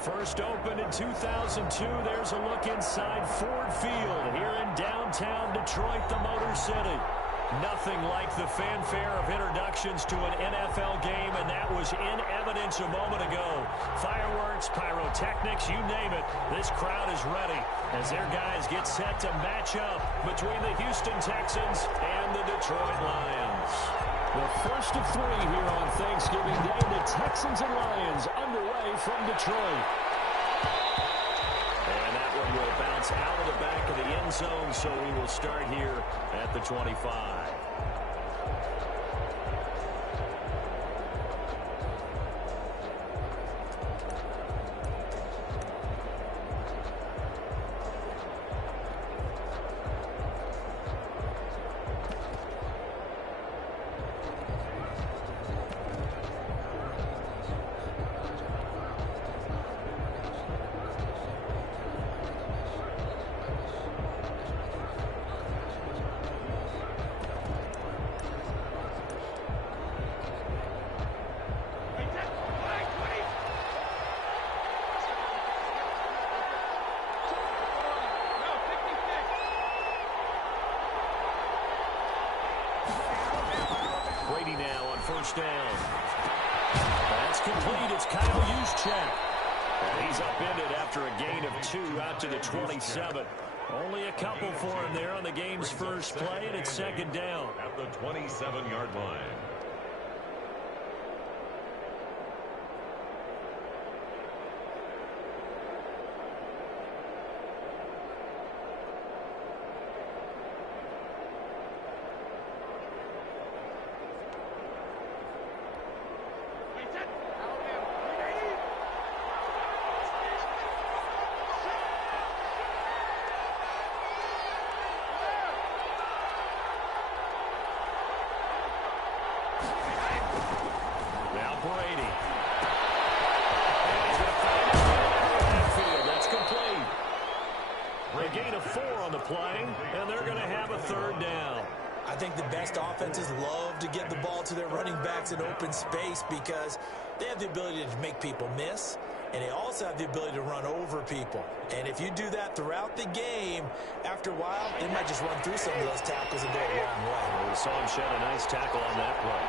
First opened in 2002. There's a look inside Ford Field here in downtown Detroit, the Motor City. Nothing like the fanfare of introductions to an NFL game, and that was in evidence a moment ago. Fireworks, pyrotechnics, you name it. This crowd is ready as their guys get set to match up between the Houston Texans and the Detroit Lions. The first of three here on Thanksgiving Day. The Texans and Lions underway from Detroit. And that one will bounce out of the back of the end zone, so we will start here at the 25. First down. That's complete. It's Kyle Juszczyk. And he's upended after a gain of 2 out to the 27. Only a couple for him there on the game's first play, and it's second down. At the 27-yard line. Offenses love to get the ball to their running backs in open space because they have the ability to make people miss, and they also have the ability to run over people. And if you do that throughout the game, after a while, they might just run through some of those tackles and go a long way. We saw him shed a nice tackle on that play.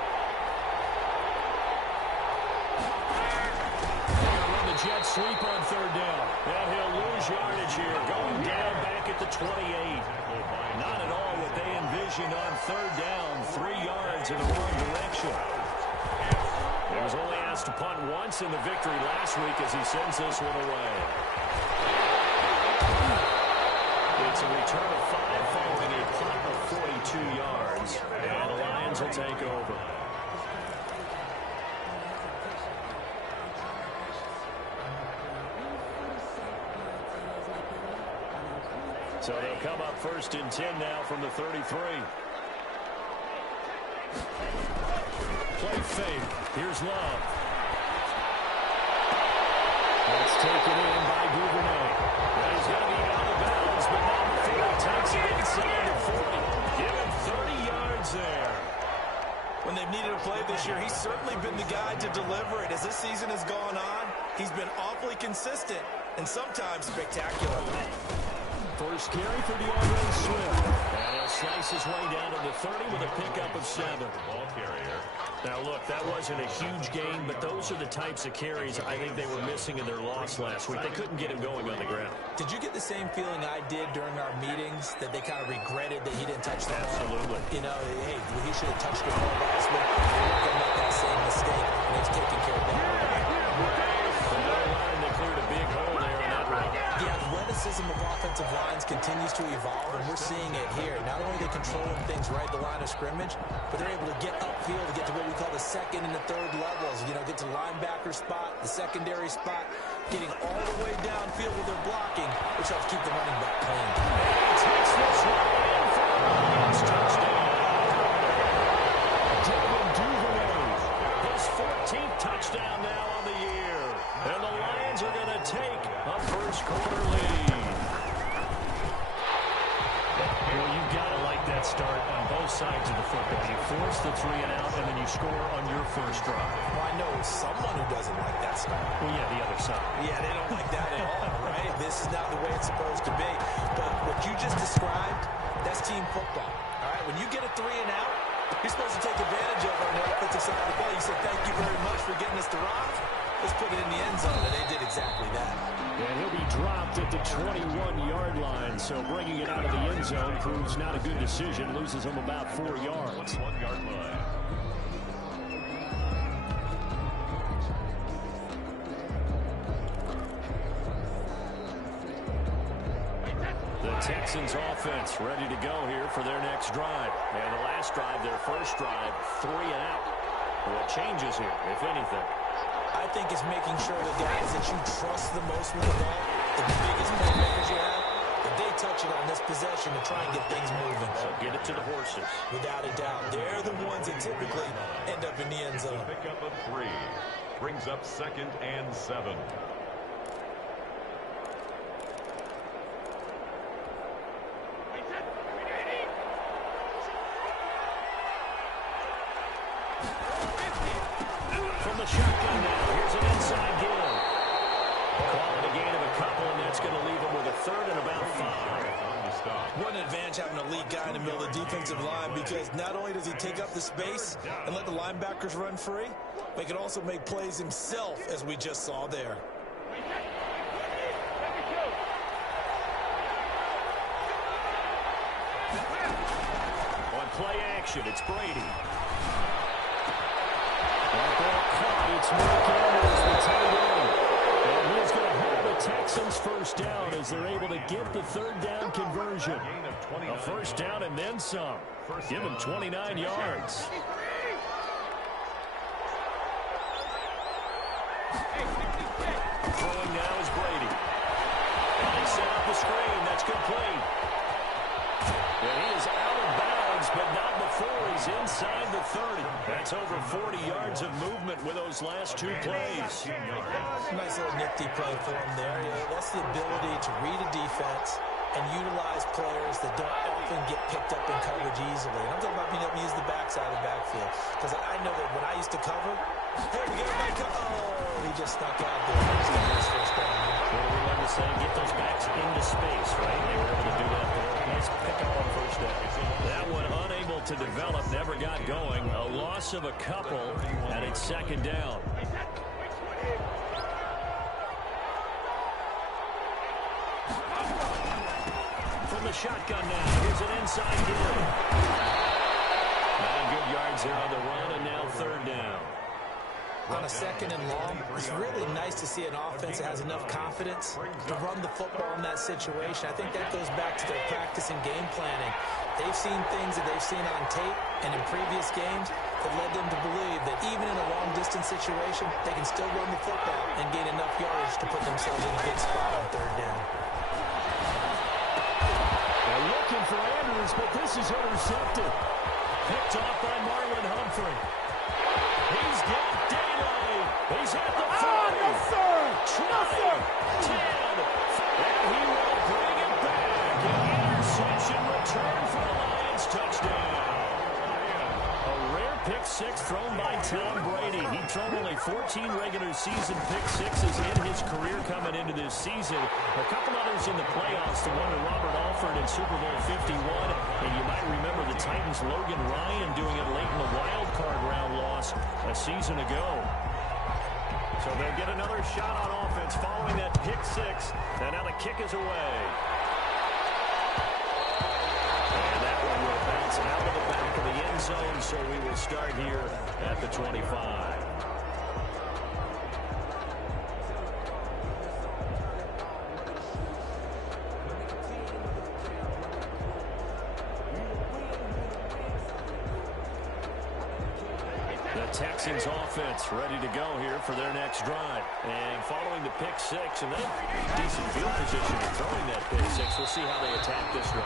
Run the jet sweep on third down. And he'll lose yardage here, going down back at the 28. Not at all what they envisioned on third down. 3 yards in the wrong direction. He was only asked to punt once in the victory last week as he sends this one away. It's a return of 5 following a punt of 42 yards. And the Lions will take over. So they'll come up first and 10 now from the 33. Play fake. Here's Love. That's taken in by Duvernay. And he's going to be out of bounds, but now the field takes it inside the 40. Give him 30 yards there. When they've needed a play this year, he's certainly been the guy to deliver it. As this season has gone on, he's been awfully consistent and sometimes spectacular. First carry for DeAndre Swift. And he'll slice his way down to the 30 with a pickup of 7. Ball carrier. Now, look, that wasn't a huge gain, but those are the types of carries I think they were missing in their loss last week. They couldn't get him going on the ground. Did you get the same feeling I did during our meetings, that they kind of regretted that he didn't touch the ball? Absolutely. You know, hey, he should have touched the ball last week. They weren't going to make that same mistake, and he's taking care of that. They cleared a big hole there in that run. The athleticism of offensive lines continues to evolve, and we're seeing it here. Not only are they controlling things right at the line of scrimmage, but they're able to get upfield to get to what we call the second and the third levels. You know, get to the linebacker spot, the secondary spot, getting all the way downfield with their blocking, which helps keep the running back clean. Takes this one in for a Lions touchdown. Devin Duvernay, his 14th touchdown now on the year. And the Lions are going to take a first-quarter lead. Well, you've got to like that start on both both sides of the football. You force the 3 and out, and then you score on your first drive. Well, I know someone who doesn't like that stuff. Well, yeah, the other side. Yeah, they don't like that at all, right? This is not the way it's supposed to be. But what you just described, that's team football. All right, when you get a 3 and out, you're supposed to take advantage of it on the offensive side of the ball. You said, thank you very much for getting us to rock. Let's put it in the end zone, and they did exactly that. And he'll be dropped at the 21-yard line, so bringing it out of the end zone proves not a good decision. Loses him about 4 yards. 1-yard line. The Texans offense ready to go here for their next drive. And the last drive, their first drive, 3 and out. What changes here, if anything? I think it's making sure the guys that you trust the most with the ball, the biggest playmakers you have, that they touch it on this possession to try and get things moving. So get it to the horses. Without a doubt. They're the ones that typically end up in the end zone. Pickup of 3. Brings up 2nd and 7. From the shotgun now, here's an inside give. Call it a gain of a couple, and that's going to leave him with a 3rd and about 5. One advantage having a lead guy in the middle of the defensive line, because not only does he take up the space and let the linebackers run free, but he can also make plays himself, as we just saw there. On play action, it's Brady. That ball caught. It's Mark Andrews, the tight end. And he's going to hold the Texans first down as they're able to get the 3rd down conversion. A first down and then some. Give him 29 yards. Throwing now is Brady. And they set up a screen. That's complete. And he is out of bounds, but not before he's inside the 30. That's over 40 yards of movement with those last 2 plays. Nice little nifty play for him there. Yeah, that's the ability to read a defense and utilize players that don't often get picked up in coverage easily. And I'm talking about being able to use the backside of the backfield. Because I know that when I used to cover, hey, we get a back. Oh, he just snuck out there. He's got his first down. What do we love to say? Get those backs into space, right? They were able to do that there. Nice pick up on first down. That one unable to develop, never got going. A loss of a couple, and it's 2nd down. From the shotgun now, here's an inside give. 9 good yards there on the run, and now 3rd down. On a 2nd and long, it's really nice to see an offense that has enough confidence to run the football in that situation. I think that goes back to their practice and game planning. They've seen things that they've seen on tape and in previous games that led them to believe that even in a long-distance situation, they can still run the football and gain enough yardage to put themselves in a good spot on 3rd down. They're looking for Andrews, but this is intercepted. Picked off by Marlon Humphrey. He's got daylight. He's at the 40. No, sir. 20, No, sir. 10. And he will bring it back. An interception return for the Lions. Touchdown. A rare pick 6 thrown by Tom Brady. He'd thrown only 14 regular season pick 6s in his career coming into this season. A couple others in the playoffs, the one to Robert Alford in Super Bowl 51. And you might remember the Titans' Logan Ryan doing it late in the wild card round loss a season ago. So they'll get another shot on offense following that pick 6. And now the kick is away. And that one will bounce out of the back of the end zone, so we will start here at the 25. The Texans offense ready to go here for their next drive. And following the pick 6, and then decent field position in throwing that pick 6. We'll see how they attack this drive.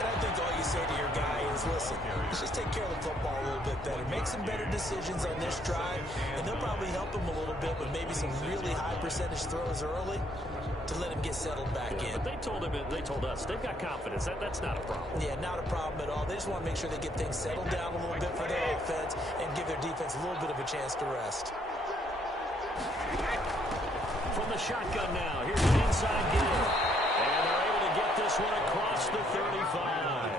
And I think all you say to your guy is, listen, let's just take care of the football a little bit better. Make some better decisions on this drive, and they'll probably help him a little bit with maybe some really high percentage throws early to let him get settled back in. But they told us they've got confidence. That's not a problem. Yeah, not a problem at all. They just want to make sure they get things settled down a little bit for their offense and give their defense a little bit of a chance to rest. From the shotgun now, here's an inside give. And they're able to get this one across the 35.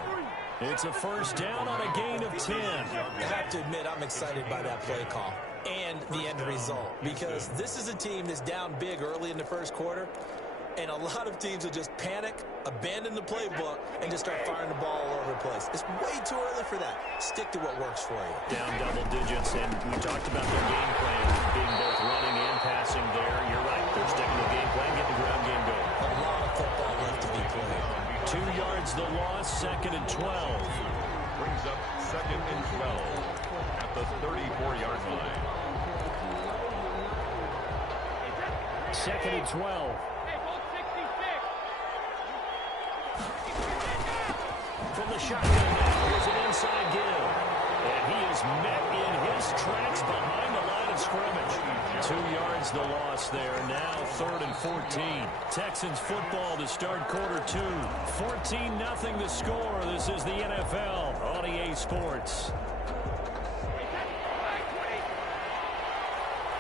It's a first down on a gain of 10. I have to admit, I'm excited by that play call and the end result, because this is a team that's down big early in the first quarter, and a lot of teams will just panic, abandon the playbook, and just start firing the ball all over the place. It's way too early for that. Stick to what works for you. Down double digits, and we talked about their game plan being both running and passing there. You're right. They're sticking to the game plan, getting the ground game going. A lot of football left to be played. 2 yards the loss, 2nd and 12. Brings up 2nd and 12 at the 34-yard line. 2nd and 12. From the shotgun now, here's an inside give. And he is met in his tracks behind the line of scrimmage. 2 yards the loss there. Now 3rd and 14. Texans football to start quarter 2. 14-0 the score. This is the NFL on EA Sports.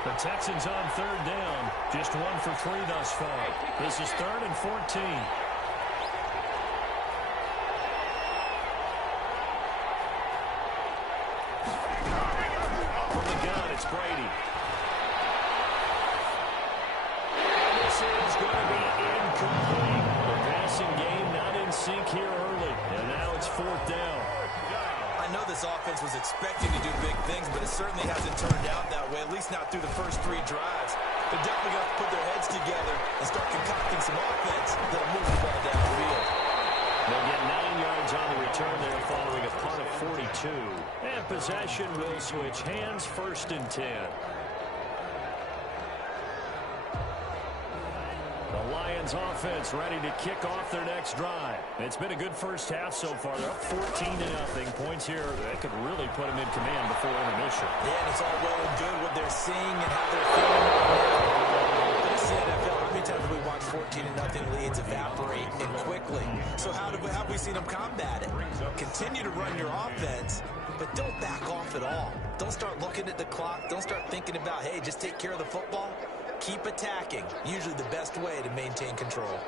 The Texans on 3rd down. Just 1 for 3 thus far. This is 3rd and 14. It's Brady. And this is going to be incomplete. The passing game not in sync here early. And now it's 4th down. I know this offense was expecting to do big things, but it certainly hasn't turned out that way, at least not through the first 3 drives. They're definitely going to put their heads together and start concocting some offense that'll move the ball downfield. They'll get 9 yards on the return there following a punt of 42. And possession will switch hands, 1st and 10. The Lions offense ready to kick off their next drive. It's been a good first half so far. They're up 14-0. Points here that could really put them in command before intermission. Yeah, and it's all well and good what they're seeing and how they're feeling right now. But it's the NFL. How many times have we watched 14-0 leads evaporate and quickly? So how have we seen them combat it? Continue to run your offense, but don't back off at all. Don't start looking at the clock. Don't start thinking about, hey, just take care of the football. Keep attacking. Usually the best way to maintain control.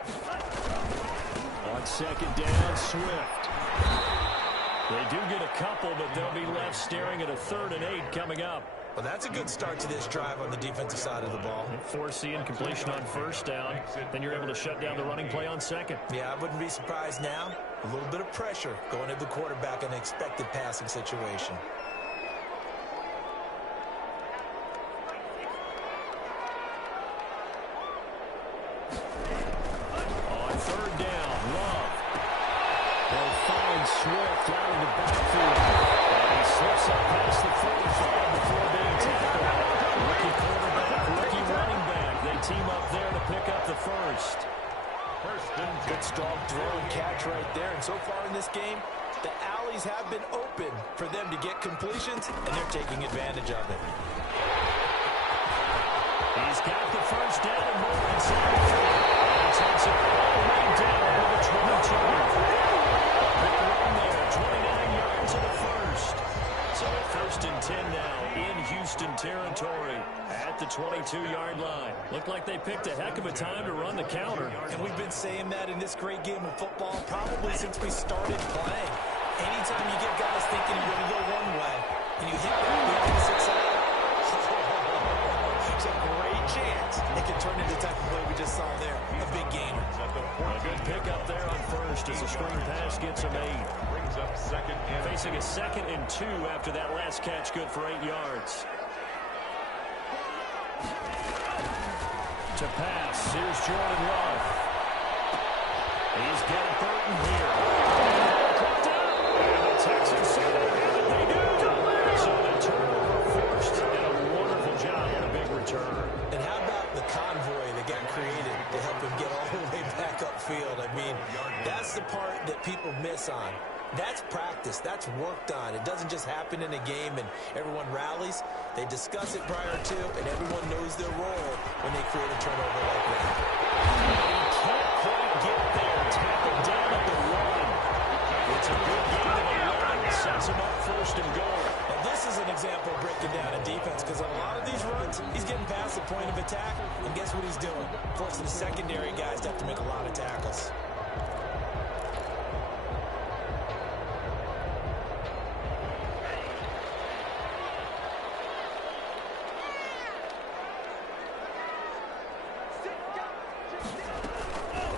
On 2nd down, Swift. They do get a couple, but they'll be left staring at a 3rd and 8 coming up. Well, that's a good start to this drive on the defensive side of the ball. Force the incompletion on 1st down. Then you're able to shut down the running play on 2nd. Yeah, I wouldn't be surprised now. A little bit of pressure going to the quarterback in an expected passing situation. On 3rd down, Love. They'll find Swift out in the backfield. And he slips up past the 45 before being tackled. Rookie quarterback, rookie running back. They team up there to pick up the 1st. Good strong throw and catch right there. And so far in this game, the alleys have been open for them to get completions, and they're taking advantage of it. He's got the 1st down and more inside. And takes it all the way down to the 22. Big run there, 29 yards in the 1st. So 1st and 10 now in Houston territory at the 22-yard line. Looked like they picked a heck of a time to run the counter. And we've been saying that in this great game of football probably since we started playing. Anytime you get guys thinking you're going to go one way and you hit that on the opposite side, it's a great chance it can turn into the type of play we just saw there. A big gainer. A good pickup there on 1st as a screen pass gets him 8. Brings up 2nd and Facing a 2nd and 2 after that last catch, good for 8 yards. To pass, here's Jordan Love. He's got Burton here. Caught down. And the Texans say they have it. They do. So the turnover forced, and a wonderful job on a big return. And how about the convoy that got created to help him get all the way back upfield? I mean, that's the part that people miss on. gets worked on. It doesn't just happen in a game and everyone rallies. They discuss it prior to, and everyone knows their role when they create a turnover like that. He can't quite get there. Tackled down at the 1. It's a good game of 11. Sets him up first and goal. And this is an example of breaking down a defense, because on a lot of these runs, he's getting past the point of attack, and guess what he's doing? Forcing the secondary guys to have to make a lot of tackles.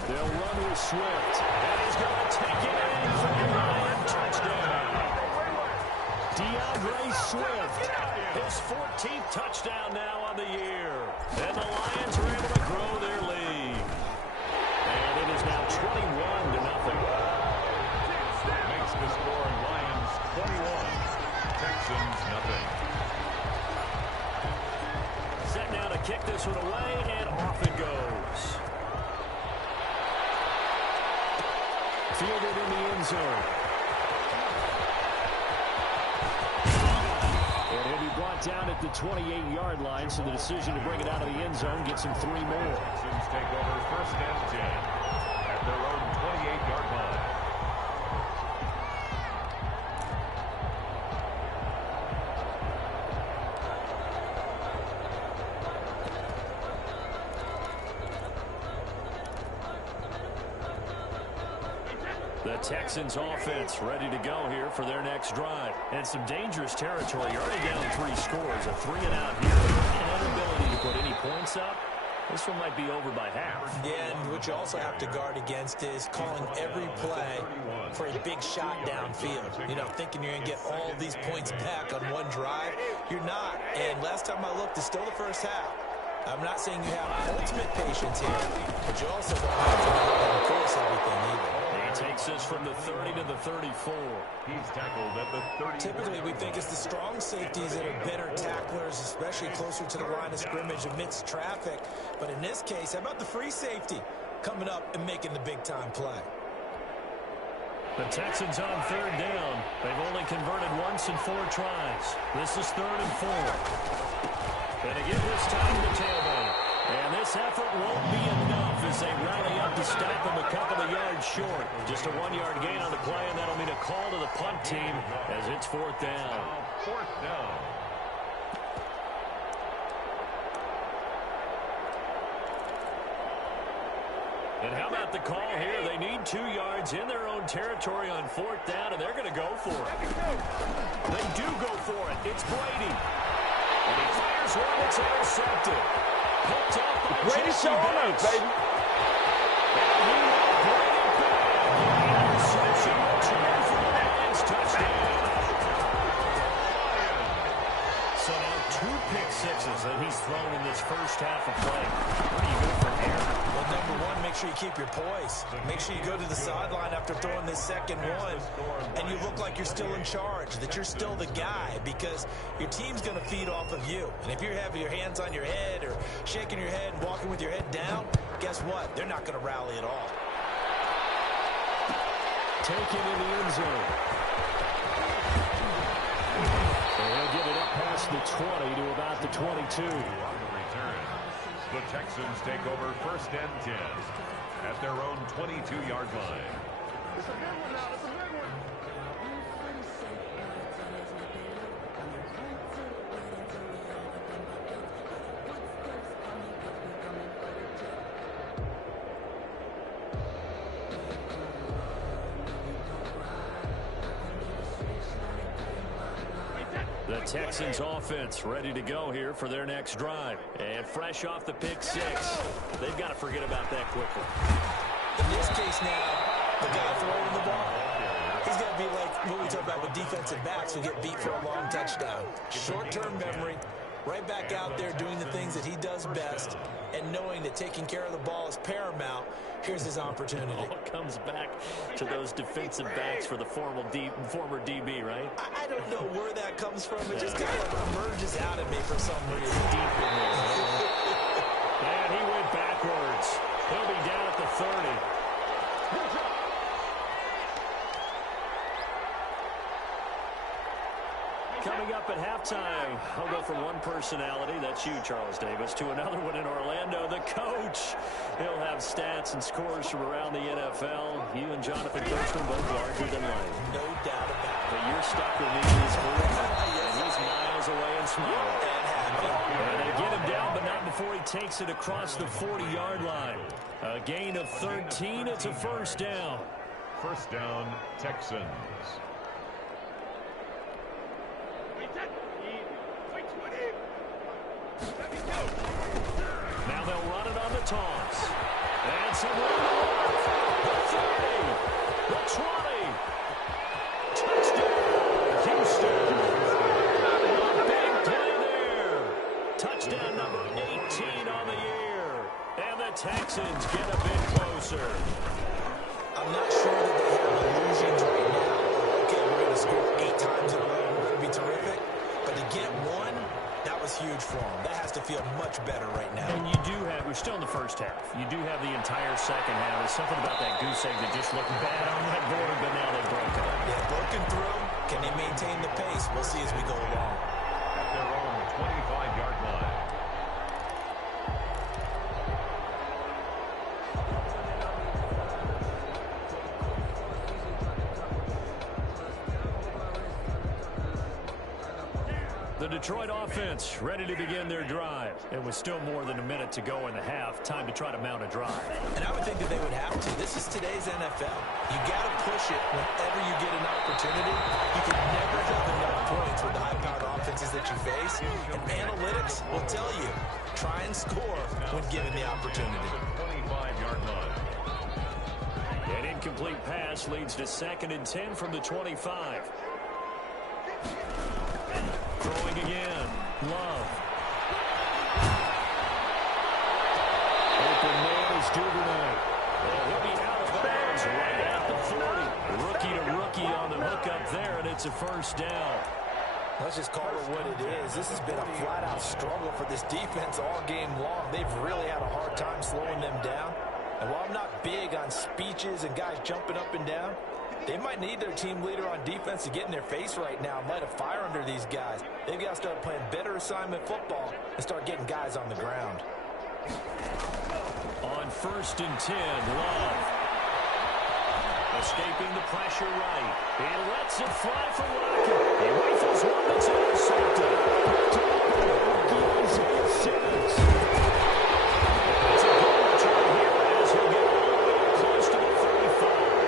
They'll run with Swift. And he's going to take it in for the Lion touchdown. DeAndre Swift, his 14th touchdown now on the year. And the Lions are able to grow their lead. And it is now 21-0. Makes the score Lions 21, Texans nothing. Set now to kick this one away, and off it goes. Fielded in the end zone. And he'll be brought down at the 28-yard line, so the decision to bring it out of the end zone gets him 3 more. Texans take over first and 10 at their own 28-yard line. The Texans offense ready to go here for their next drive. And some dangerous territory. Already down 3 scores. A 3-and-out here. An inability to put any points up. This one might be over by half. Yeah, and what you also have to guard against is calling every play for a big shot downfield. You know, thinking you're going to get all these points back on one drive. You're not. And last time I looked, it's still the first half. I'm not saying you have ultimate patience here, but you also don't have to force everything either. He takes us from the 30 to the 34. He's tackled at the 30. Typically, we think it's the strong safeties that are better tacklers, especially closer to the line of scrimmage amidst traffic. But in this case, how about the free safety coming up and making the big-time play? The Texans on 3rd down. They've only converted once in 4 tries. This is 3rd and 4. And again, this time the tailbone. And this effort won't be enough as they rally up to stop him a couple of yards short. Just a 1-yard gain on the play, and that'll mean a call to the punt team as it's 4th down. 4th down. And how about the call here? They need 2 yards in their own territory on 4th down, and they're going to go for it. They do go for it. It's Brady. And he fires one that's intercepted. Picked up by Brady showing up, baby. And he will bring it back. The interception return for the Lions touchdown. So now 2 pick sixes that he's thrown in this first half of play. Where do you go from here? Well, number one, make sure you keep your poise. Make sure you go to the sideline after throwing this second one, and you look like you're still in charge, that you're still the guy, because your team's going to feed off of you. And if you're having your hands on your head or shaking your head and walking with your head down, guess what? They're not going to rally at all. Taken in the end zone. And he'll get it up past the 20 to about the 22. The Texans take over first and 10 at their own 22-yard line. It's a good one now. It's a big one. The Texans offense ready to go here for their next drive. And fresh off the pick 6, they've got to forget about that quickly. In this case now, the guy throwing the ball, he's got to be like what we talk about with defensive backs who get beat for a long touchdown. Short-term memory, right back out there doing the things that he does best, and knowing that taking care of the ball is paramount. Here's his opportunity. All comes back to those defensive backs for the former DB, right? I don't know where that comes from. It just kind of like emerges out of me for some reason. Deep in there. And he went backwards. He'll be down at the 30. Coming up at halftime, I'll go from one personality, that's you, Charles Davis, to another one in Orlando, the coach. He'll have stats and scores from around the NFL. You and Jonathan Kirshman both larger than life. No doubt about it. But you're stuck with me in this group, and he's miles away and smiling. And they get him down, but not before he takes it across the 40-yard line. A gain of 13, it's a first down. First down, Texans. Now they'll run it on the toss. And some room to work. The 30. The 20. Touchdown, Houston. A big play there. Touchdown number 18 on the year. And the Texans get a bit closer. I'm not sure that they have illusions right now. Okay, we're going to score 8 times in a row. We're going to be terrific. But to get one, that was huge for them. That has to feel much better right now. And you do have, we're still in the first half. You do have the entire second half. There's something about that goose egg that just looked bad on that board, but now they've broken it. Yeah, broken through. Can they maintain the pace? We'll see as we go along. At their own 25-yard line. The Detroit offense ready to begin their drive. It was still more than a minute to go in the half. Time to try to mount a drive. And I would think that they would have to. This is today's NFL. You got to push it whenever you get an opportunity. You can never have enough points with the high-powered offenses that you face. And analytics will tell you, try and score when given the opportunity. 25-yard line. An incomplete pass leads to 2nd and 10 from the 25. Throwing again. Love. Open man is Duvernay. He'll be out of bounds right at the 40. Rookie to rookie on the hook up there, and it's a first down. Let's just call it what it is. This has been a flat-out struggle for this defense all game long. They've really had a hard time slowing them down. And while I'm not big on speeches and guys jumping up and down, they might need their team leader on defense to get in their face right now and light a fire under these guys. They've got to start playing better assignment football and start getting guys on the ground. On 1st and 10, Love. Escaping the pressure right. He lets it fly for Rocket. He rifles one that's intercepted. It's a goal return here as he'll get all the way close to the 35.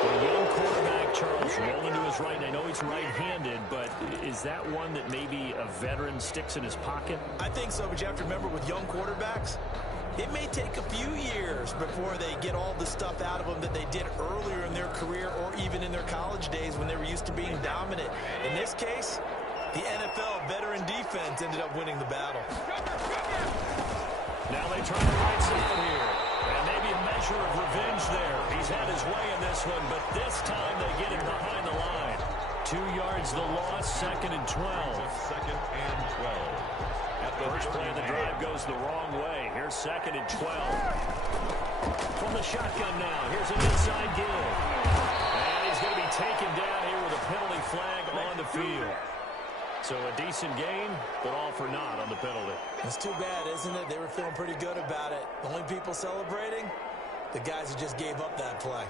The young quarterback, Charles, rolling to his right. And I know he's right-handed, but is that one that maybe a veteran sticks in his pocket? I think so, but you have to remember with young quarterbacks, it may take a few years before they get all the stuff out of them that they did earlier in their career or even in their college days when they were used to being dominant. In this case, the NFL veteran defense ended up winning the battle. Now they turn the right side here. And maybe a measure of revenge there. He's had his way in this one, but this time they get him behind the line. 2 yards the loss, 2nd and 12. 2nd and 12. First play of the drive goes the wrong way. Here's 2nd and 12. From the shotgun now, here's an inside give. And he's going to be taken down here with a penalty flag on the field. So a decent game, but all for naught on the penalty. It's too bad, isn't it? They were feeling pretty good about it. The only people celebrating, the guys who just gave up that play.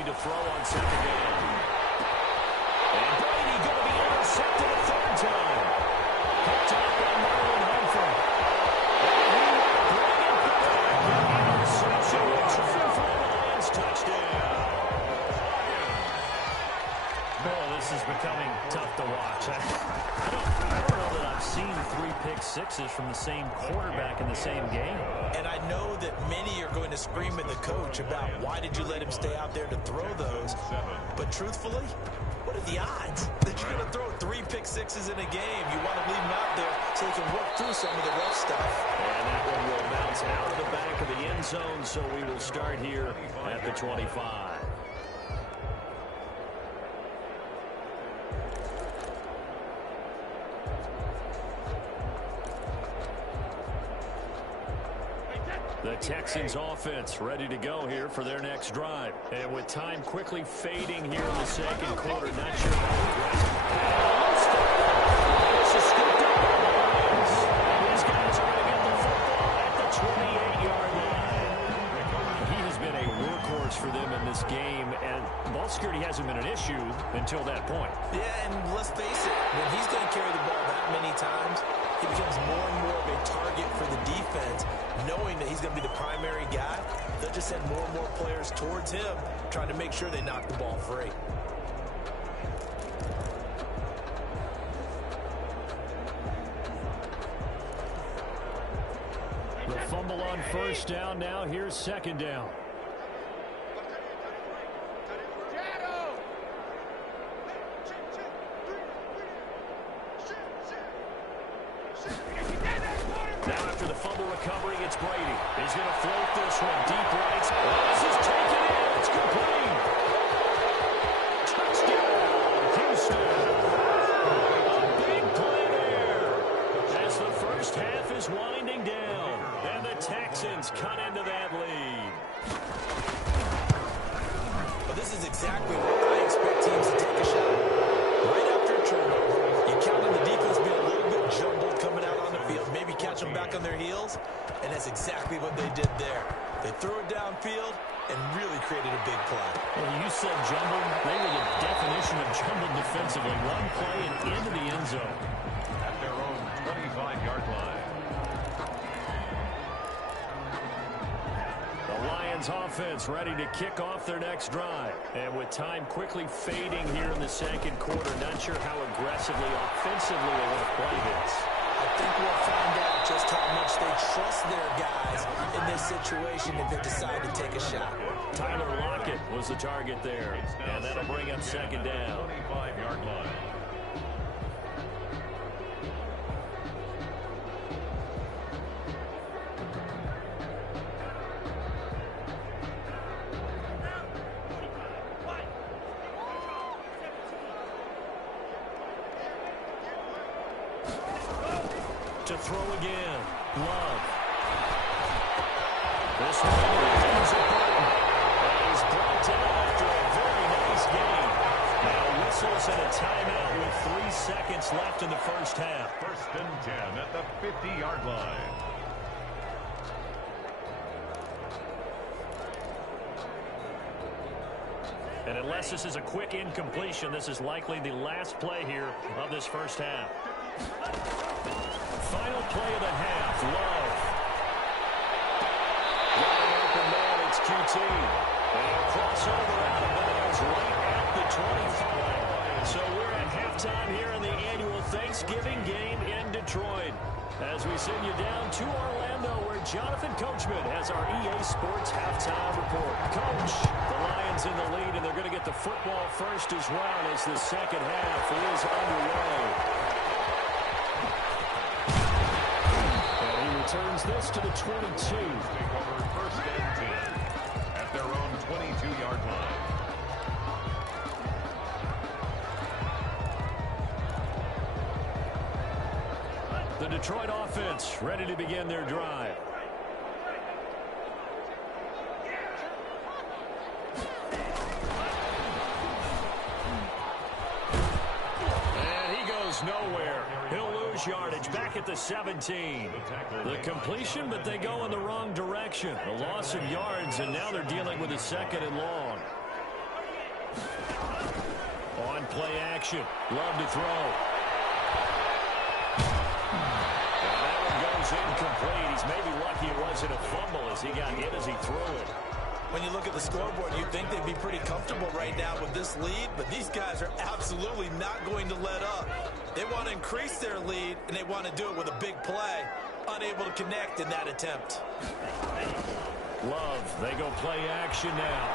To throw on 2nd down. And Brady going to be intercepted a 3rd time. Picked up by Marlon Humphrey. And he will bring it back. Interception return for the Lions. Touchdown. Well, this is becoming tough to watch. I don't know that I've seen 3 pick sixes from the same quarterback in the same game. And I know that many are going to scream at the coach about why did you let him stay out there to throw those. But truthfully, what are the odds that you're going to throw sixes in a game. You want to leave them out there so they can work through some of the rough stuff. And that one will bounce out of the back of the end zone, so we will start here at the 25. The Texans offense ready to go here for their next drive. And with time quickly fading here in the second quarter, not sure how aggressive. This is scooped up by the Lions. These guys are going to get the football at the 28-yard line. He has been a workhorse for them in this game, and ball security hasn't been an issue until that point. Yeah, and let's face it, when he's going to carry the ball that many times, he becomes more and more of a target for the defense, knowing that he's going to be the primary guy. They'll just send more and more players towards him, trying to make sure they knock the ball free. The fumble on first down now. Here's second down. Now after the fumble recovery, it's Brady. He's going to float this one deep right. This is taken in. It's complete. Touchdown, Houston. A big play there as the first half is winding down. And the Texans cut into that lead. Well, this is exactly what I expect teams to take a shot. Right after a turnover, you count on the defense being a little bit jumbled coming out on the field, maybe catch them back on their heels, and that's exactly what they did there. They threw it downfield and really created a big play. Well, you said jumbled. They were the definition of jumbled defensively. One play and into the end zone. At their own 25-yard line. The Lions offense ready to kick off their next drive. And with time quickly fading here in the second quarter, not sure how aggressively, offensively they want to play this. I think we'll find out just how much they trust their guys in this situation if they decide to take a shot. Tyler Lockett was the target there. And that'll bring up second down. 25-yard line. To throw again. Love. This one is important. He's brought down after a very nice game. Now whistles and a timeout with 3 seconds left in the first half. First and 10 at the 50-yard line. And unless this is a quick incompletion, this is likely the last play here of this first half. Final play of the half. Love. Wide open man, it's QT. And he'll cross over out of bounds right at the 25. So we're at halftime here in the annual Thanksgiving game in Detroit. As we send you down to Orlando, where Jonathan Coachman has our EA Sports halftime report. Coach, the Lions in the lead, and they're going to get the football first as well as the second half is underway. Turns this to the 22. Take over first and 10 at their own 22-yard line. The Detroit offense ready to begin their drive. And he goes nowhere. He'll lose yardage back at the 17. The completion, but they go in the wrong direction. A loss of yards, and now they're dealing with a second and long. On play action. Love to throw. And that one goes incomplete. He's maybe lucky it wasn't a fumble as he got hit as he threw it. When you look at the scoreboard, you'd think they'd be pretty comfortable right now with this lead, but these guys are absolutely not going to let up. They want to increase their lead, and they want to do it with a big play. Unable to connect in that attempt. Love, they go play action now.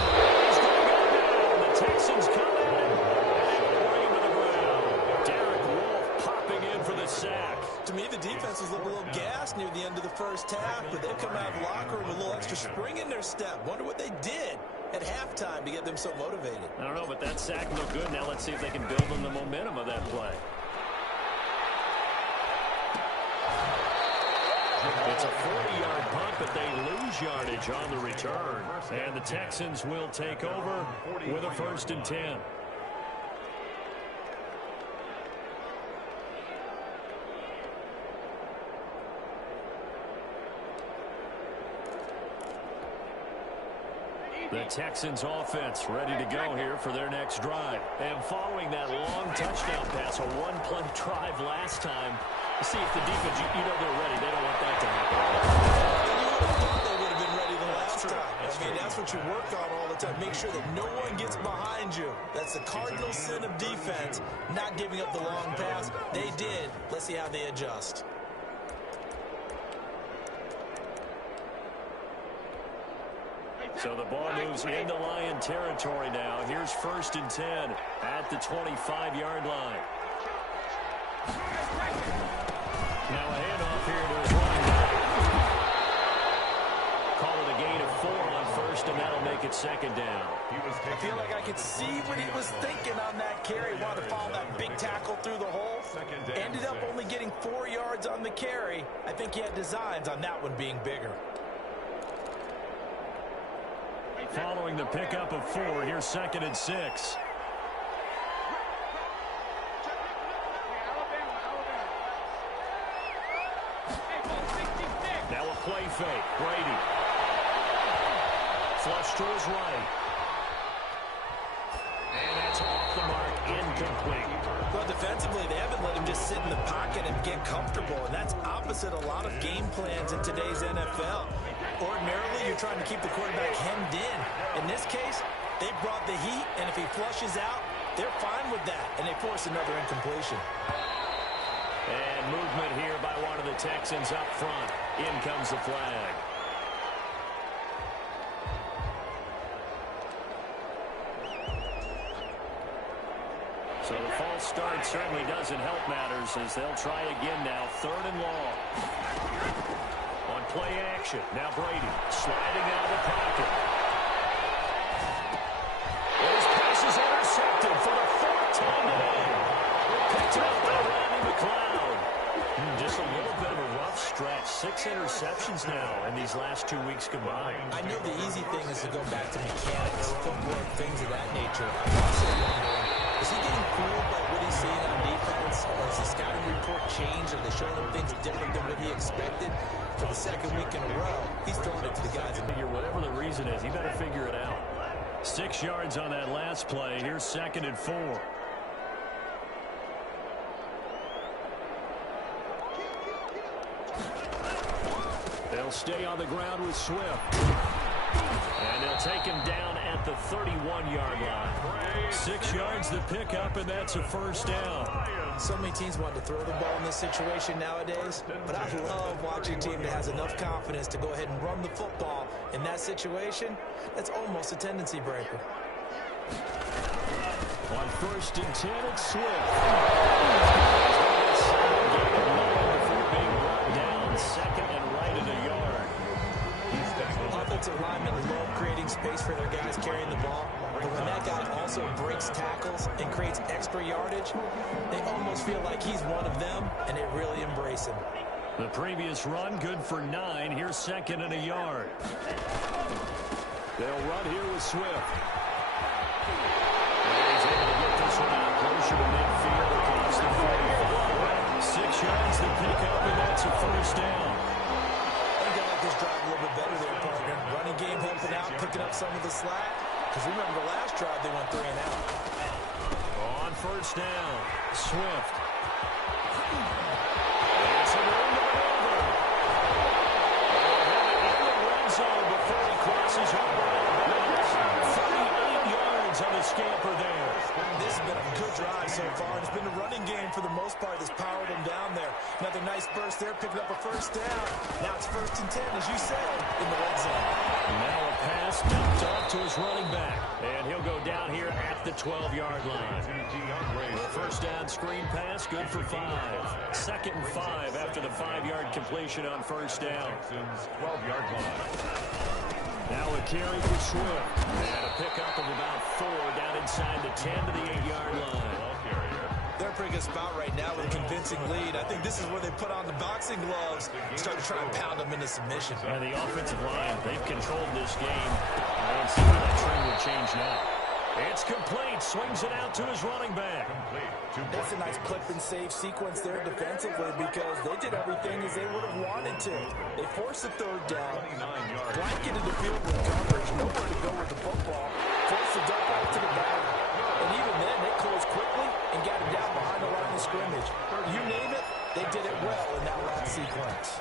He's going to go down. The Texans come at him. spring in their step. Wonder what they did at halftime to get them so motivated. I don't know, but that sack looked good. Now let's see if they can build on the momentum of that play. It's a 40-yard punt, but they lose yardage on the return. And the Texans will take over with a 1st and 10. The Texans offense ready to go here for their next drive. And following that long touchdown pass, a one-play drive last time, see if the defense, you know they're ready. They don't want that to happen. You would have thought they would have been ready the last time. I mean, that's what you work on all the time. Make sure that no one gets behind you. That's the cardinal sin of defense, not giving up the long pass. They did. Let's see how they adjust. So the ball moves into Lion territory now. Here's 1st and 10 at the 25-yard line. Now a handoff here to his running back. Call it a gain of 4 on 1st, and that'll make it 2nd down. I feel like I could see what he was thinking on that carry. Wanted to follow that big tackle through the hole. Ended up only getting 4 yards on the carry. I think he had designs on that one being bigger. Following the pickup of 4, here's 2nd and 6. Now a play fake. Brady. Flush to his right. And that's off the mark. Incomplete. Well, defensively, they haven't let him just sit in the pocket and get comfortable, and that's opposite a lot of game plans in today's NFL. Ordinarily, you're trying to keep the quarterback hemmed in. In this case, they brought the heat, and if he flushes out, they're fine with that, and they force another incompletion. And movement here by one of the Texans up front. In comes the flag. So the false start certainly doesn't help matters as they'll try again now. 3rd and long. On play action. Now Brady sliding out of the pocket. His pass is intercepted for the 4th time today. Picked up by Randy McLeod. Just a little bit of a rough stretch. 6 interceptions now in these last 2 weeks combined. I know the easy thing is to go back to mechanics, footwork, things of that nature. I'm also wondering, is he getting fooled by what he's seeing on defense? Or has the scouting report changed? Are they showing him things different than what he expected? For the 2nd week in a row, he's throwing it to the guys. Whatever the reason is, he better figure it out. 6 yards on that last play. Here's 2nd and 4. They'll stay on the ground with Swift. And they'll take him down at the 31-yard line. 6 yards the pickup, and that's a 1st down. So many teams want to throw the ball in this situation nowadays, but I love watching a team that has enough confidence to go ahead and run the football. In that situation, that's almost a tendency breaker. On 1st and 10, it's Swift. Before being brought down, 2nd and right at a yard. Offensive linemen love creating space for their guys carrying the ball, but when that guy also breaks tackles and creates extra yardage, they almost feel like he's one of them, and they really embrace him. The previous run, good for 9. Here's 2nd and a yard. They'll run here with Swift. And he's able to get this one out closer to midfield across the 45. 6 yards the pickup, and that's a 1st down. I think I like this drive a little bit better there, partner. Running game helping out, picking up some of the slack. Because remember, last drive they went 3 and out. On 1st down, Swift. It's a run to over. In the red zone before he crosses over. 38 yards on the scamper there. This has been a good drive so far. It's been a running game for the most part that's powered them down there. Another nice burst there, picking up a first down. Now it's 1st and 10, as you said, in the red zone. Now a pass dumped off to his running back. And he'll go down here at the 12-yard line. First down screen pass, good for 5. 2nd and 5 after the 5-yard completion on first down. 12-yard line. Now a carry for Swift. And a pickup of about 4 down inside the 10 to the 8-yard line. They're a pretty good spot right now with a convincing lead. I think this is where they put on the boxing gloves and start to try and pound them into submission. And the offensive line, they've controlled this game. I don't see how that trend would change now. It's complete. Swings it out to his running back. That's a nice clip and save sequence there defensively because they did everything as they would have wanted to. They forced the 3rd down, blanketed the field with coverage, nowhere to go with the football, forced the dump off to the back, and even then they closed quickly and got him down behind the line of scrimmage. You name it, they did it well in that last sequence.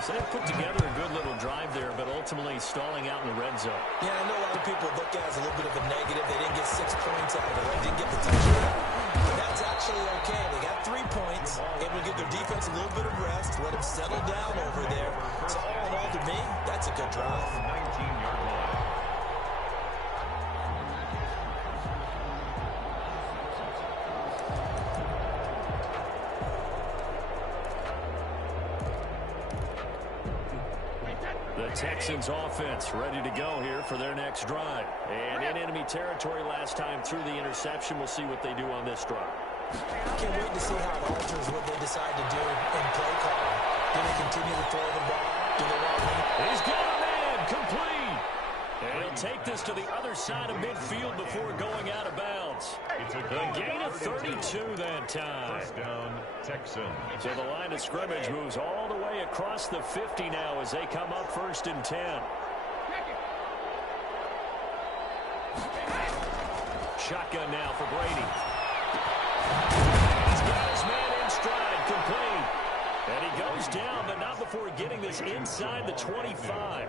So they put together a good little drive there, but ultimately stalling out in the red zone. Yeah, I know a lot of people look at it as a little bit of a negative. They didn't get 6 points out of it. They didn't get the touchdown. But that's actually okay. They got 3 points. Able to give their defense a little bit of rest, let them settle down over there. So all in all, to me, that's a good drive. 19-yard line. The Texans offense ready to go here for their next drive. And in enemy territory last time through the interception. We'll see what they do on this drive. Can't wait to see how it alters what they decide to do in play calling. Do they continue to throw the ball? Do they want to lead? He's got a man complete. And he'll take this to the other side of midfield before going out of bounds. A gain of 32 that time. First down, Texans. So the line of scrimmage moves all the way across the 50 now as they come up 1st and 10. Shotgun now for Brady. He's got his man in stride, complete. And he goes down, but not before getting this inside the 25.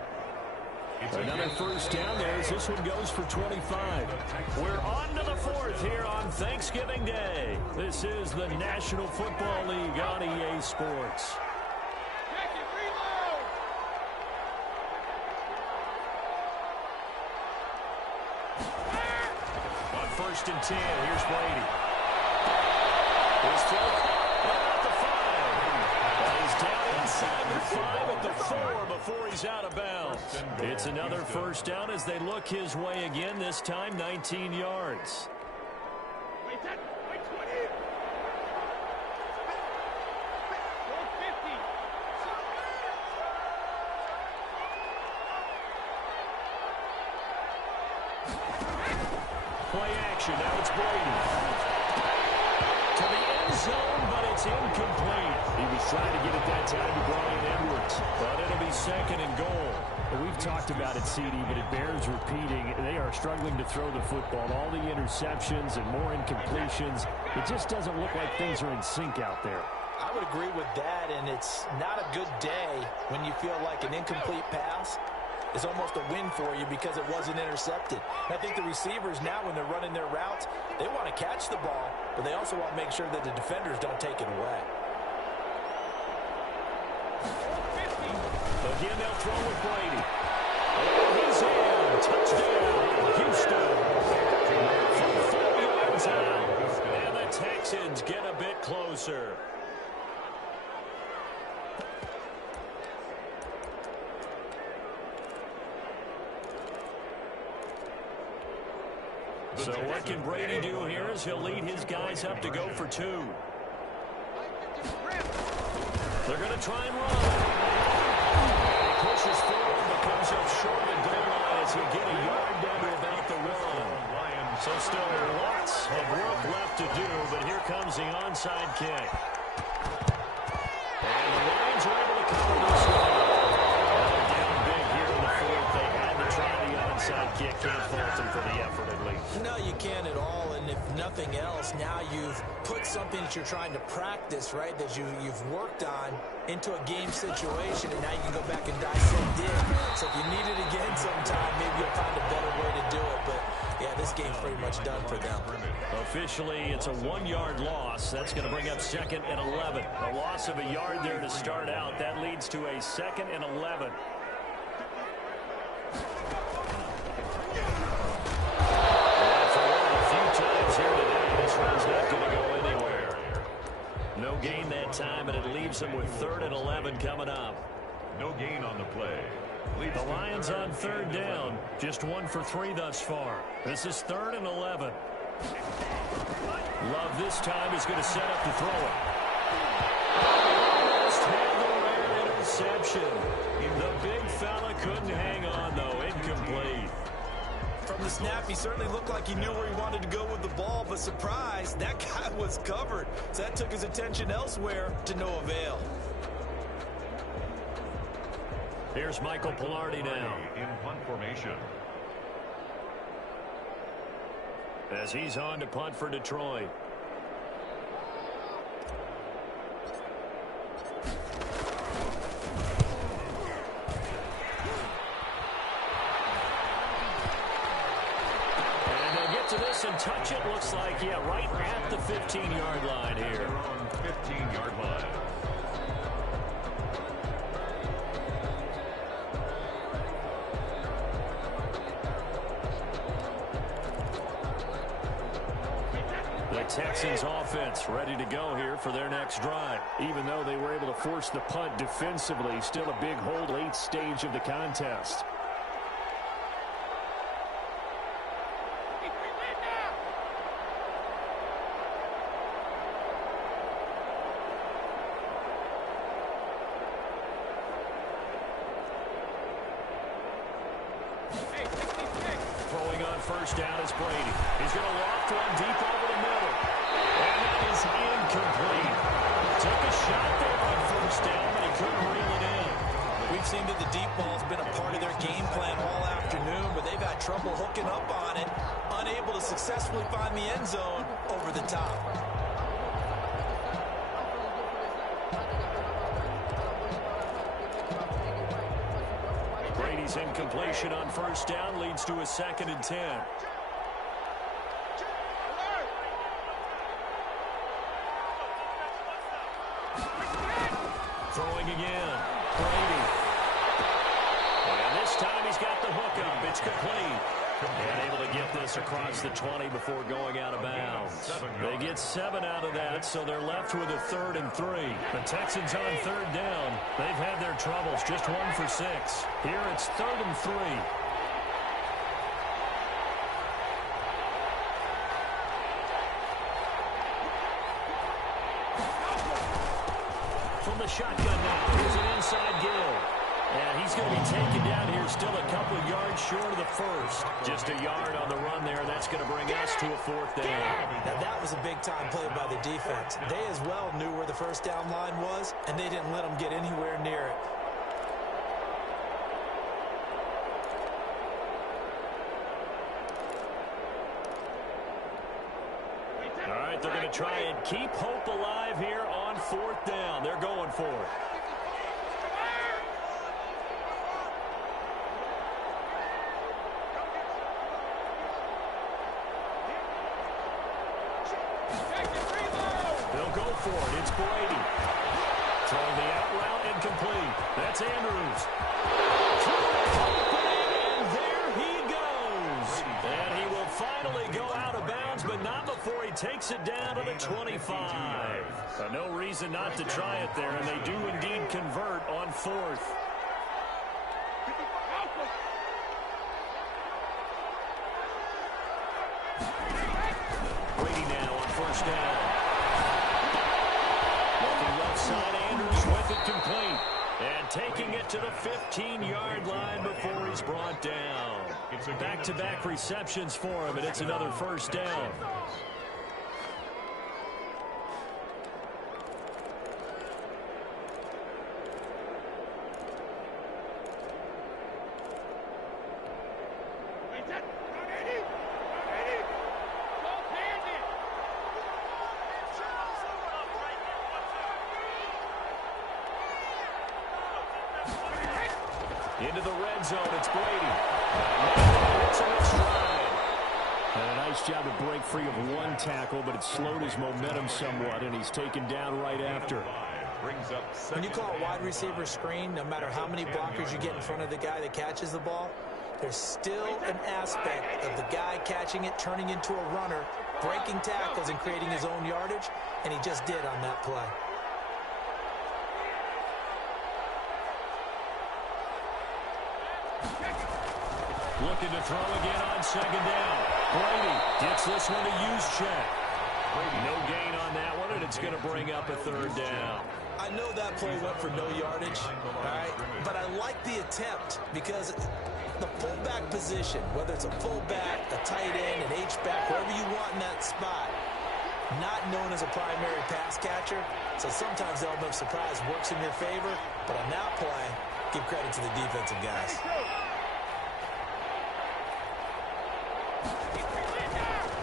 Another first down there as this one goes for 25. We're on to the 4th here on Thanksgiving Day. This is the National Football League on EA Sports. On 1st and 10, here's Brady. His throw at the 5. And he's down inside the 5 at the 4 before he's out of bounds. It's another first down as they look his way again, this time 19 yards. Play action, now it's Brady. To the end zone, but it's incomplete. He was trying to get it that time to Brian Edwards, but it'll be 2nd and goal. We've talked about it, CD, but it bears repeating. They are struggling to throw the football. All the interceptions and more incompletions. It just doesn't look like things are in sync out there. I would agree with that, and it's not a good day when you feel like an incomplete pass is almost a win for you because it wasn't intercepted. And I think the receivers now, when they're running their routes, they want to catch the ball, but they also want to make sure that the defenders don't take it away. Again, they'll throw with Brady. Oh, he's in. Touchdown, Houston. From 4 yards out. And the Texans get a bit closer. So what can Brady do here as he'll lead his guys up to go for 2. They're going to try and run. He pushes forward, but comes up short of the goal line as he'll get a yard down to about the 1. So still lots of work left to do, but here comes the onside kick. And the Lions are able to cover this one. Down big here in the 4th. They had to try the onside kick. Can't fault them for the effort at least. No, you can't at all, and if nothing else, now you've put something that you're trying to practice, right, that you've worked on into a game situation, and now you can go back and dissect it. So if you need it again sometime, maybe you'll find a better way to do it. But Yeah, this game's pretty much done for them. Officially, it's a 1-yard loss. That's going to bring up 2nd and 11. A loss of a yard there to start out. That leads to a 2nd and 11. Run's not going to go anywhere. No gain that time, and it leaves them with 3rd and 11 coming up. No gain on the play. The Lions on 3rd down. Just 1 for 3 thus far. This is 3rd and 11. Love this time is going to set up to throw it. Almost had the rare interception. The big fella couldn't hang on, though. Incomplete. From the snap, he certainly looked like he knew where he wanted to go with the ball, but surprise, that guy was covered. So that took his attention elsewhere to no avail. Here's Michael Pilardi now. In punt formation. As he's on to punt for Detroit. To this and touch it. Looks like, yeah, right at the 15-yard line here. On 15-yard line. The Texans offense ready to go here for their next drive. Even though they were able to force the punt defensively, still a big hold late stage of the contest. First down is Brady. He's going to loft one deep over the middle. And that is incomplete. Took a shot there on first down, but he couldn't reel it in. We've seen that the deep ball's been a part of their game plan all afternoon, but they've had trouble hooking up on it, unable to successfully find the end zone over the top. Brady's incompletion on first down leads to a 2nd and 10. Throwing again. Brady. And this time he's got the hook up. It's complete. And able to get this across the 20 before going out of bounds. They get 7 out of that, so they're left with a 3rd and 3. The Texans on 3rd down. They've had their troubles, just 1 for 6. Here it's 3rd and 3. From the shotgun now, here's an inside Gill. And he's going to be taken down here still a couple of yards short of the first. Just a yard on the run there. That's going to bring us to a 4th down. Now that was a big-time play by the defense. They as well knew where the first down line was, and they didn't let them get anywhere near it. All right, they're going to try and keep hope alive here on 4th down. They're going for it. They'll go for it. It's Brady. Throwing the out route incomplete. That's Andrews. And there he goes. And he will finally go out of bounds, but not before he takes it down to the 25. No reason not to try it there, and they do indeed convert on 4th. Brady now on first down. Looking left side, Andrews with it complete. And taking it to the 15-yard line before he's brought down. Back-to-back receptions for him, and it's another first down. Into the red zone, it's Brady. Hits him in stride. And a nice job to break free of one tackle, but it slowed his momentum somewhat, and he's taken down right after. When you call a wide receiver screen, no matter how many blockers you get in front of the guy that catches the ball, there's still an aspect of the guy catching it, turning into a runner, breaking tackles and creating his own yardage, and he just did on that play. Looking to throw again on second down. Brady gets this one to use check. No gain on that one, and it's going to bring up a third down. I know that play went for no yardage, all right, but I like the attempt because the fullback position, whether it's a fullback, a tight end, an H-back, wherever you want in that spot, not known as a primary pass catcher, so sometimes the element of surprise works in your favor, but on that play, give credit to the defensive guys.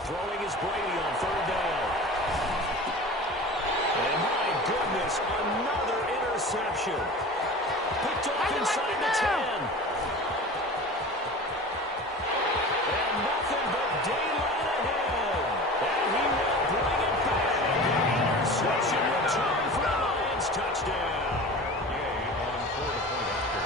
Throwing is Brady on third down. And my goodness, another interception. Picked off inside the 10. And nothing but daylight ahead. And he will bring it back. Interception return for the Lions. Touchdown. On 4-point after.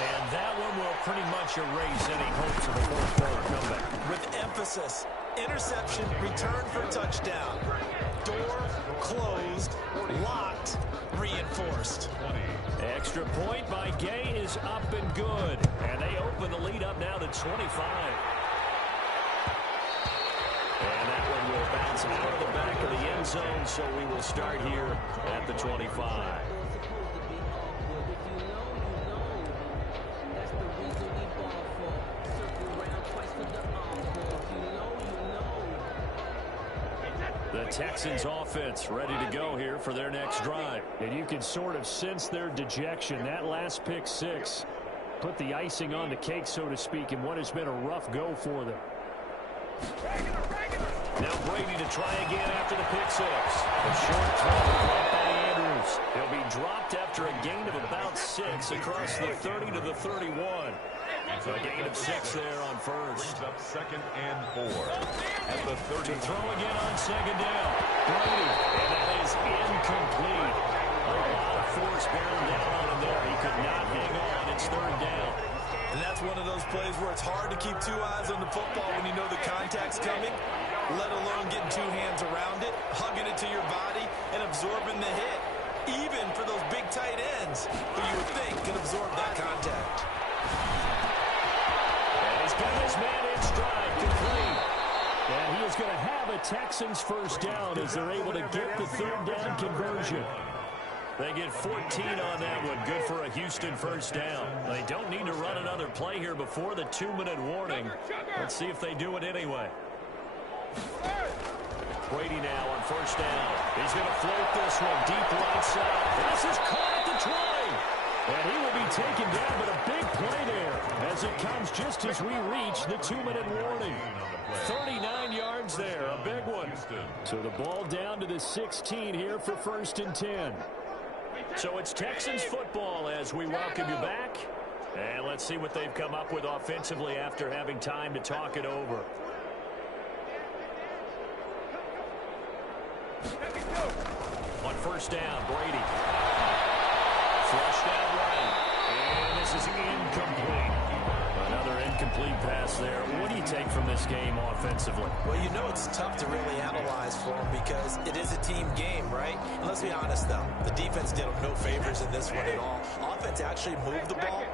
And that one will pretty much erase any hopes of a fourth-quarter comeback. With emphasis, interception, return for touchdown. Door closed, locked, reinforced. Extra point by Gay is up and good. And they open the lead up now to 25. And that one will bounce out of the back of the end zone, so we will start here at the 25. The Texans offense ready to go here for their next drive. And you can sort of sense their dejection. That last pick six put the icing on the cake, so to speak, in what has been a rough go for them. Now Brady to try again after the pick six. A short throw caught by Andrews. He'll be dropped after a gain of about 6 across the 30 to the 31. So a gain of 6 there on first. Brings up 2nd and 4 at the 30. To throw again on second down. Brady, and that is incomplete. A lot of force bearing down on him there. He could not hang on. It's third down. And that's one of those plays where it's hard to keep 2 eyes on the football when you know the contact's coming, let alone getting 2 hands around it, hugging it to your body, and absorbing the hit, even for those big tight ends who you would think can absorb that contact. And he's got his man in stride, complete. And he is going to have a Texans first down as they're able to get the third down conversion. They get 14 on that one. Good for a Houston first down. They don't need to run another play here before the 2-minute warning. Let's see if they do it anyway. Brady now on first down. He's going to float this one deep right side. This is caught at the 20. And he will be taken down, but a big play there as it comes just as we reach the 2-minute warning. 39 yards there, a big one. So the ball down to the 16 here for 1st and 10. So it's Texans football as we welcome you back. And let's see what they've come up with offensively after having time to talk it over. On first down, Brady. Flushed out right. And this is incomplete. Another incomplete pass there. What do you take from this game offensively? Well, you know it's tough to really analyze for them because it is a team game, right? And let's be honest, though. The defense did them no favors in this one at all. Offense actually moved the ball.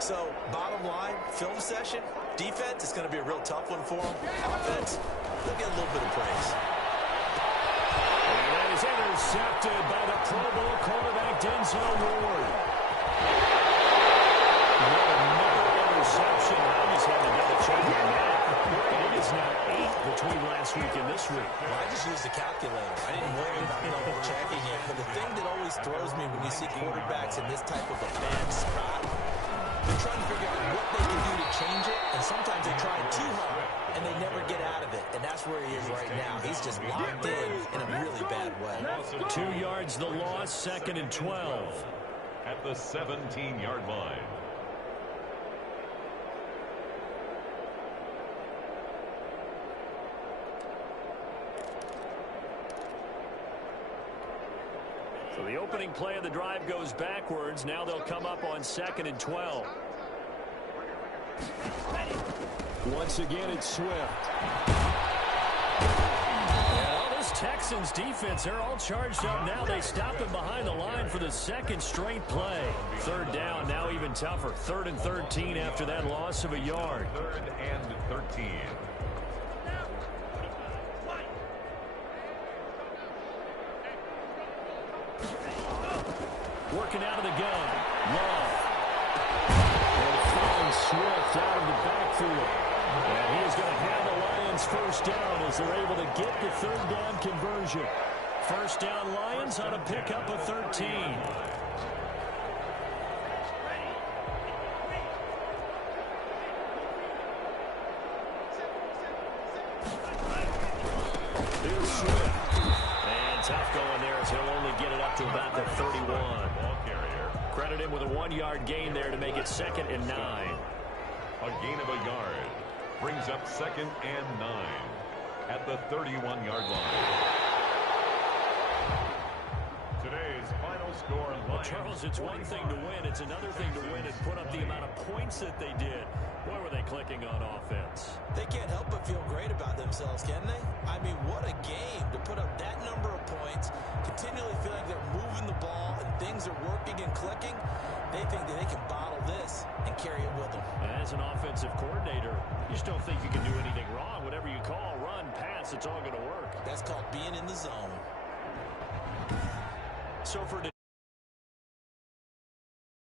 So, bottom line, film session, defense is going to be a real tough one for them. Offense, they'll get a little bit of praise. And that is intercepted by the Pro Bowl quarterback, Denzel Ward. Another interception. I just had to double check on that. And it is now 8 between last week and this week. Well, I just used the calculator. I didn't worry about double checking it. But the thing that always throws me when you see quarterbacks in this type of a bad spot, they're trying to figure out what they can do to change it. And sometimes they try too hard, and they never get out of it. And that's where he is right now. He's just locked in a really bad way. 2 yards the loss, 2nd and 12. At the 17-yard line. So the opening play of the drive goes backwards. Now they'll come up on 2nd and 12. Once again, it's Swift. This Texans defense, they're all charged up now. They stop him behind the line for the second straight play. 3rd down, now even tougher. 3rd and 13 after that loss of a yard. 3rd and 13. Working out of the gun. Love. And throwing Swift out of the backfield. And he is going to have the Lions first down as they're able to get the 3rd down conversion. First down Lions on a pickup of 13. Here's Swift. And tough going there as he'll only get it up to about the 31. Ball carrier. Credit him with a 1-yard gain there to make it 2nd and 9. A gain of a yard. Brings up 2nd and 9 at the 31-yard line. Today's final score, Well, Charles, it's one thing to win. It's another thing to win and put up the amount of points that they did. Boy, were they clicking on offense. They can't help but feel great about themselves, can they? I mean, what a game to put up that number of points, continually feeling they're moving the ball and things are working and clicking. They think that they can bottle this and carry it with them. As an offensive coordinator, you just don't think you can do anything wrong. Whatever you call, run, pass, it's all going to work. That's called being in the zone. So for